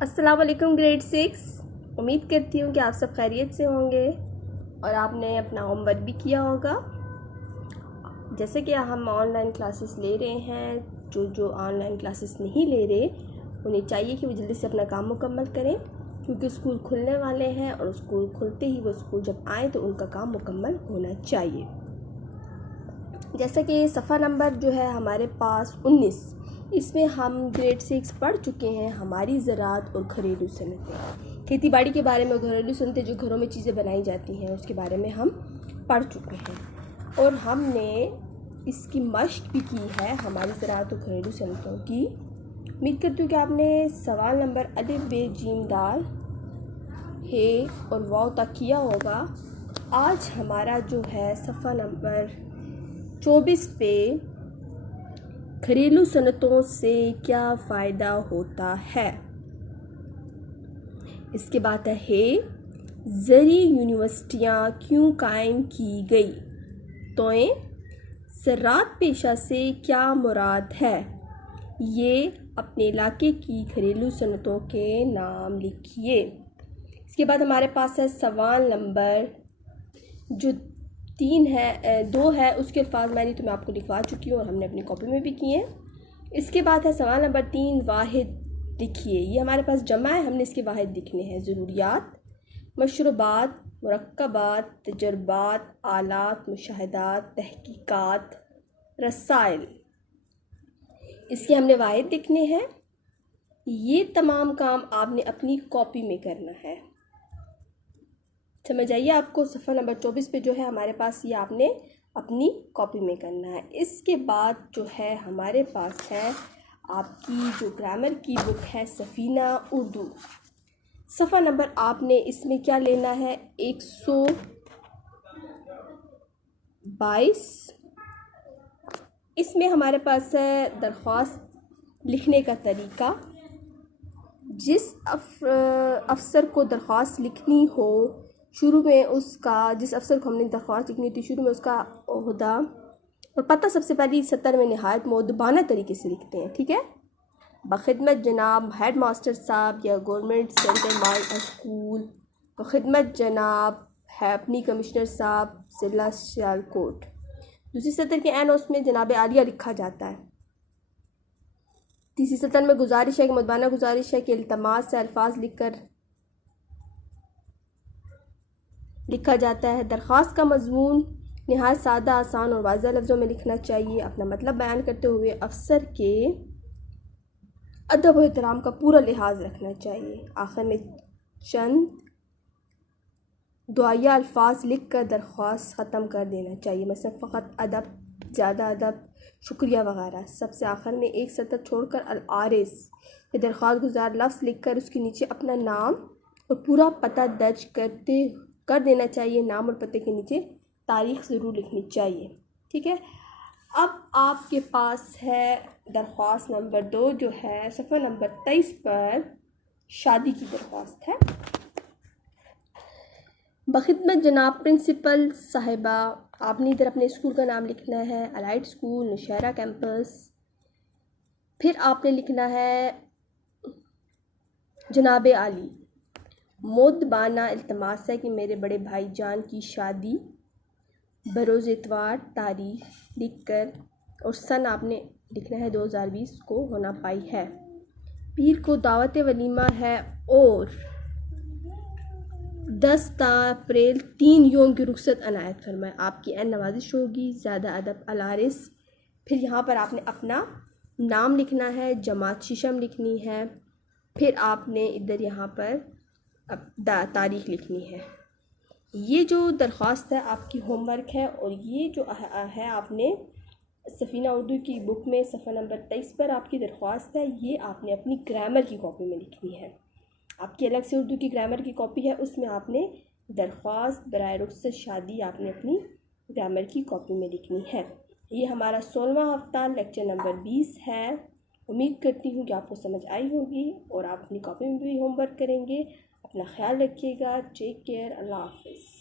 अस्सलाम वालेकुम ग्रेड 6। उम्मीद करती हूँ कि आप सब खैरियत से होंगे और आपने अपना होमवर्क भी किया होगा। जैसे कि हम ऑनलाइन क्लासेस ले रहे हैं, जो ऑनलाइन क्लासेस नहीं ले रहे उन्हें चाहिए कि वो जल्दी से अपना काम मुकम्मल करें, क्योंकि स्कूल खुलने वाले हैं और स्कूल खुलते ही वो स्कूल जब आए तो उनका काम मुकम्मल होना चाहिए। जैसा कि सफ़ा नंबर जो है हमारे पास 19, इसमें हम ग्रेड 6 पढ़ चुके हैं। हमारी ज़राअत और घरेलू सनतें, खेती बाड़ी के बारे में, घरेलू सनतें जो घरों में चीज़ें बनाई जाती हैं उसके बारे में हम पढ़ चुके हैं और हमने इसकी मश्क भी की है, हमारी ज़राअत और घरेलू सनतों की। उम्मीद करती हूँ कि आपने सवाल नंबर अलिफ बे जीम दाल हे और वाव तक किया होगा। आज हमारा जो है सफ़ा नंबर 24 पे घरेलू सनतों से क्या फ़ायदा होता है। इसके बाद है ज़री यूनिवर्सिटियाँ क्यों कायम की गई। तो ज़राअत पेशा से क्या मुराद है, ये अपने इलाके की घरेलू सनतों के नाम लिखिए। इसके बाद हमारे पास है सवाल नंबर जो 2 है, उसके अल्फाज मैंने तो मैं आपको लिखवा चुकी हूँ और हमने अपनी कॉपी में भी किए हैं। इसके बाद है सवाल नंबर 3, वाहिद लिखिए। ये हमारे पास जमा है, हमने इसके वाहिद लिखने हैं। ज़रूरियात, मशरूबात, मुरक्कबात, तजर्बात, आलात, मुशाहिदात, तहकीकात, रसाइल, इसके हमने वाहिद लिखने हैं। ये तमाम काम आपने अपनी कॉपी में करना है। समझ आइए आपको। सफ़ा नंबर 24 पे जो है हमारे पास ये आपने अपनी कॉपी में करना है। इसके बाद जो है हमारे पास है आपकी जो ग्रामर की बुक है सफ़ीना उर्दू। सफ़ा नंबर आपने इसमें क्या लेना है, 122। इसमें हमारे पास है दरख्वास्त लिखने का तरीका। जिस अफसर को दरख्वास्त लिखनी हो, शुरू में उसका, जिस अफसर को हमने दरख्वास्त लिखनी थी, शुरू में उसका ओहदा और पता सबसे पहली सतर में नहायत मुअद्दबाना तरीके से लिखते हैं। ठीक है। बखिदमत जनाब हेड मास्टर साहब या गवर्नमेंट सेंटर माल स्कूल, बखिदमत जनाब है अपनी कमिश्नर साहब जिला सियालकोट। दूसरी सतर के एन उसमें जनाब आलिया लिखा जाता है। तीसरी सतर में गुजारिश है कि मुअद्दबाना गुजारिश है कि इल्तमास से अल्फाज लिखा जाता है। दरख्वास्त का मजमून नहायत सादा, आसान और वाज़ेह लफ्ज़ों में लिखना चाहिए। अपना मतलब बयान करते हुए अफसर के अदब और एहतराम का पूरा लिहाज रखना चाहिए। आखिर में चंद दुआया अल्फाज लिख कर दरख्वास्त ख़त्म कर देना चाहिए, मतलब फ़कत अदब, ज़्यादा अदब, शुक्रिया वगैरह। सबसे आखिर में एक सतर छोड़कर अल आरिस या दरख्वास्त गुजार लफ्ज़ लिख कर उसके नीचे अपना नाम और पूरा पता दर्ज कर देना चाहिए। नाम और पते के नीचे तारीख़ ज़रूर लिखनी चाहिए। ठीक है। अब आपके पास है दरख्वास्त नंबर 2 जो है सफ़ा नंबर 23 पर शादी की दरख्वास्त है। बखिदमत जनाब प्रिंसिपल साहिबा, आपने इधर अपने स्कूल का नाम लिखना है, अलाइट स्कूल नौशहरा कैंपस। फिर आपने लिखना है जनाब आली, मुअद्दबाना इल्तमास है कि मेरे बड़े भाई जान की शादी बरोज़ इतवार तारीख लिख कर और सन आपने लिखना है 2020 को होना पाई है। पीर को दावत वलीमा है और 10 अप्रैल 3 योम की रुखसत अनायत फरमाए। आपकी एन नवाजिश होगी, ज़्यादा अदब अलारिस। फिर यहाँ पर आपने अपना नाम लिखना है, जमात शीशम लिखनी है। फिर आपने इधर यहाँ पर तारीख़ लिखनी है। ये जो दरख्वास्त है आपकी होमवर्क है और ये जो है आपने सफ़ीना उर्दू की बुक में सफ़ा नंबर 23 पर आपकी दरख्वास्त है, ये आपने अपनी ग्रामर की कॉपी में लिखनी है। आपकी अलग से उर्दू की ग्रामर की कॉपी है, उसमें आपने दरख्वास्त बराए रुख़सत शादी आपने अपनी ग्रामर की कॉपी में लिखनी है। ये हमारा 16वां हफ्ता लेक्चर नंबर 20 है। उम्मीद करती हूँ कि आपको समझ आई होगी और आप अपनी कॉपी में भी होमवर्क करेंगे। अपना ख्याल रखिएगा। Take care. अल्लाह हाफ़िज़।